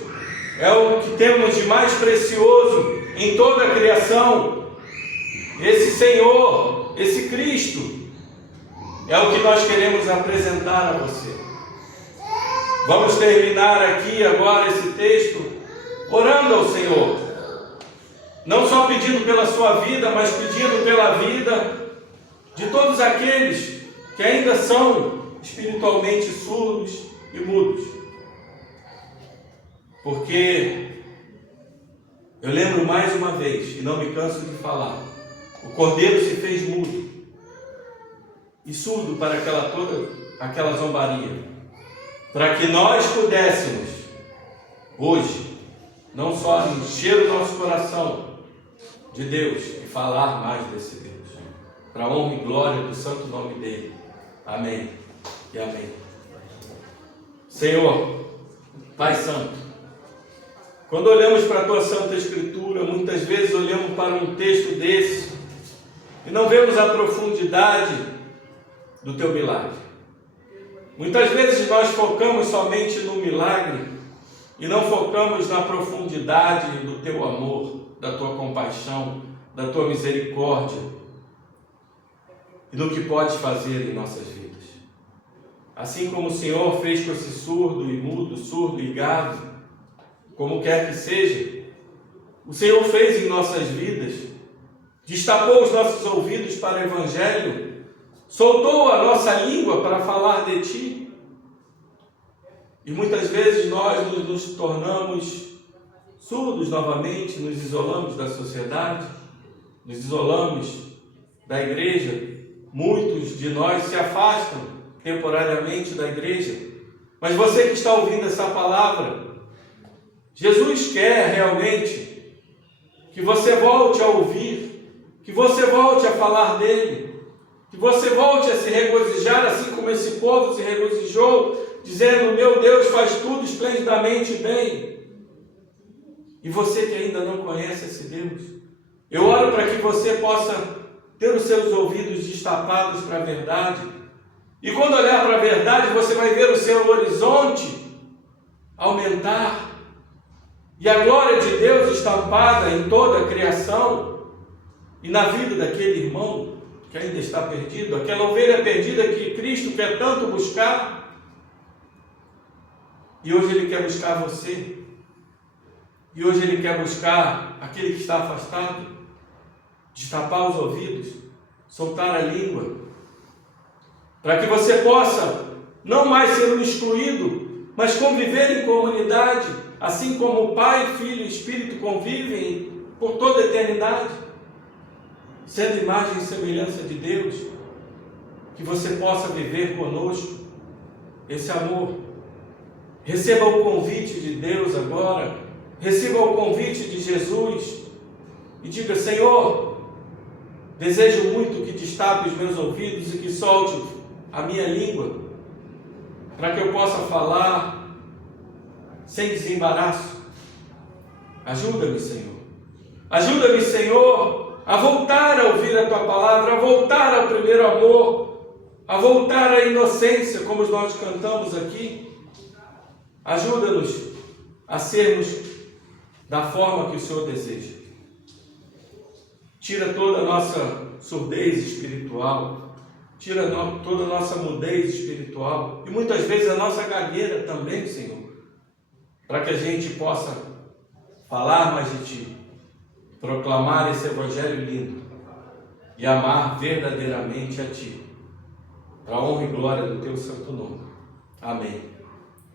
é o que temos de mais precioso em toda a criação. Esse Senhor, esse Cristo, é o que nós queremos apresentar a você. Vamos terminar aqui agora esse texto orando ao Senhor, não só pedindo pela sua vida, mas pedindo pela vida de todos aqueles que ainda são espiritualmente surdos e mudos. Porque eu lembro mais uma vez, e não me canso de falar, o Cordeiro se fez mudo e surdo para toda aquela zombaria, para que nós pudéssemos hoje não só encher o nosso coração de Deus e falar mais desse Deus, para a honra e glória do santo nome dele. Amém e amém. Senhor, Pai Santo, quando olhamos para a Tua Santa Escritura, muitas vezes olhamos para um texto desse e não vemos a profundidade do Teu milagre. Muitas vezes nós focamos somente no milagre e não focamos na profundidade do Teu amor, da Tua compaixão, da Tua misericórdia e do que pode fazer em nossas vidas. Assim como o Senhor fez com esse surdo e mudo, surdo e gado, como quer que seja, o Senhor fez em nossas vidas, destapou os nossos ouvidos para o Evangelho, soltou a nossa língua para falar de Ti. E muitas vezes nós nos tornamos surdos novamente, nos isolamos da sociedade, nos isolamos da igreja. Muitos de nós se afastam temporariamente da igreja. Mas você que está ouvindo essa palavra, Jesus quer realmente que você volte a ouvir, que você volte a falar dele, que você volte a se regozijar, assim como esse povo se regozijou, dizendo: meu Deus faz tudo esplendidamente bem. E você que ainda não conhece esse Deus, eu oro para que você possa ter os seus ouvidos destapados para a verdade, e quando olhar para a verdade, você vai ver o seu horizonte aumentar, e a glória de Deus estampada em toda a criação, e na vida daquele irmão que ainda está perdido, aquela ovelha perdida que Cristo quer tanto buscar, e hoje Ele quer buscar você, e hoje Ele quer buscar aquele que está afastado, destapar os ouvidos, soltar a língua, para que você possa não mais ser um excluído, mas conviver em comunidade, assim como o Pai, Filho e Espírito convivem por toda a eternidade, sendo imagem e semelhança de Deus, que você possa viver conosco esse amor. Receba o convite de Deus agora, receba o convite de Jesus e diga: Senhor, desejo muito que destape os meus ouvidos e que solte a minha língua, para que eu possa falar sem desembaraço. Ajuda-me, Senhor. Ajuda-me, Senhor, a voltar a ouvir a Tua palavra, a voltar ao primeiro amor, a voltar à inocência, como nós cantamos aqui. Ajuda-nos a sermos da forma que o Senhor deseja. Tira toda a nossa surdez espiritual, tira toda a nossa mudez espiritual e muitas vezes a nossa gagueira também, Senhor, para que a gente possa falar mais de Ti, proclamar esse Evangelho lindo e amar verdadeiramente a Ti, para a honra e glória do Teu santo nome. Amém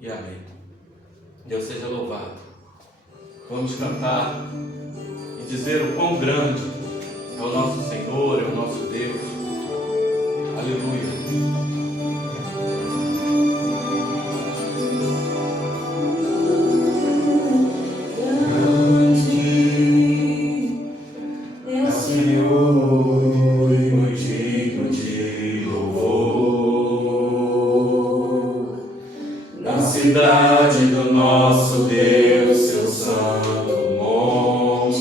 e amém. Deus seja louvado. Vamos cantar e dizer o quão grande é o nosso Senhor, é o nosso Deus. Aleluia. Cidade do nosso Deus, seu santo monte,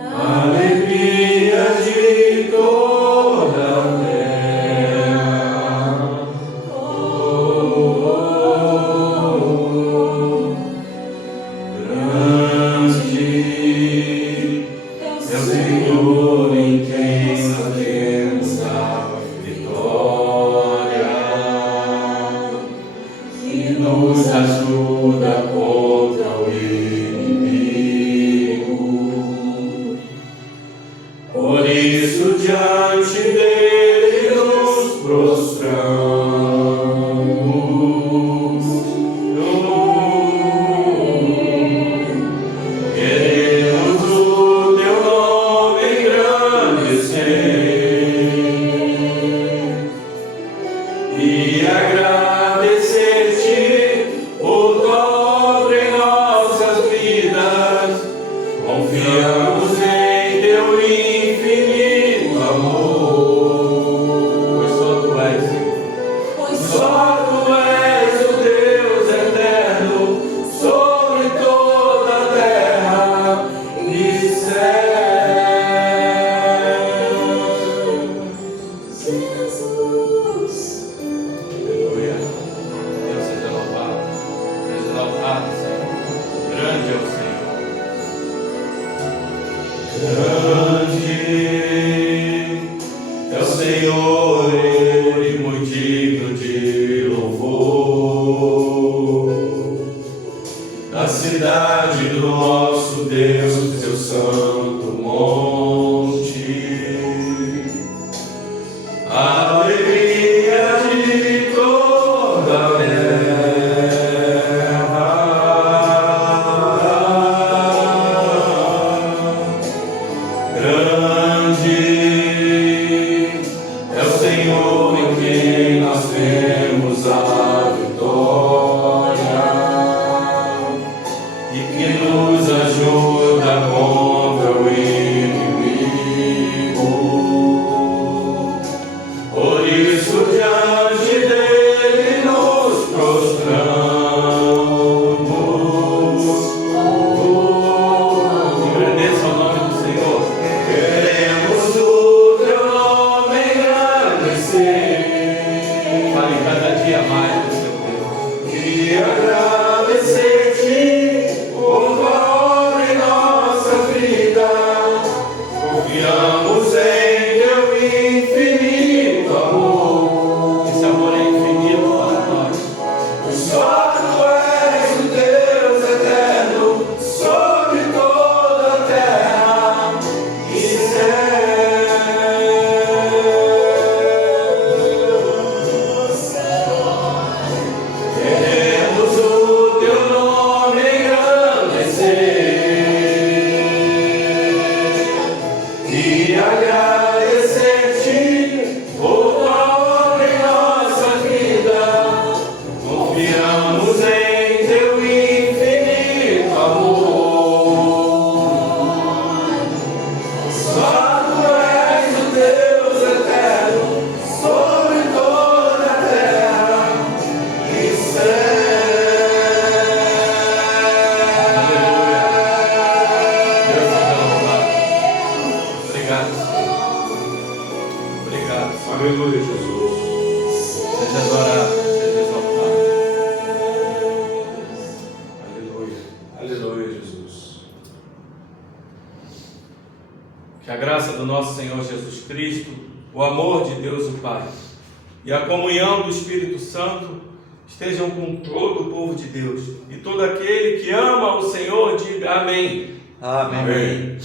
alegria de toda a terra, grande é o Senhor em quem nós temos a vitória. Nos ajuda contra o inimigo. Por isso diante dele nos prostramos. Queremos o teu nome engrandecer e agradecer-te por dobro em nossas vidas. Confiamos em teu infinito amor. Pois só tu és, Senhor. Só tu és o Deus eterno sobre toda a terra e céus. Jesus. Aleluia. Deus seja louvado. Seja louvado, Senhor. Grande é o Senhor. Grande é o Senhor e muito digno de louvor. Da cidade do nosso Deus, seu santo monte. Alegria de toda a terra, grande é o Senhor em quem nós temos a vitória e que nos ajuda contra o inimigo. Por isso diante dele nos prostramos. Engrandeça o nome do Senhor. Queremos o teu nome engrandecer. Fale cada dia mais do seu Deus. E agradecer-te por tua obra em nossa vida. Confiamos em teu infinito amor. Esse amor é infinito para nós. Só tu és o Deus eterno sobre toda a terra e céus. Queremos o teu nome engrandecer e agradecer-te por tua obra em nossa vida. Confiamos em teu infinito amor. Só tu és o Deus eterno sobre toda a terra e céus. Obrigado, Senhor. Obrigado, Senhor. Aleluia, Jesus. Seja adorado, seja exaltado. Que a graça do nosso Senhor Jesus Cristo, o amor de Deus o Pai e a comunhão do Espírito Santo estejam com todo o povo de Deus. E todo aquele que ama o Senhor, diga amém. Amém. Amém.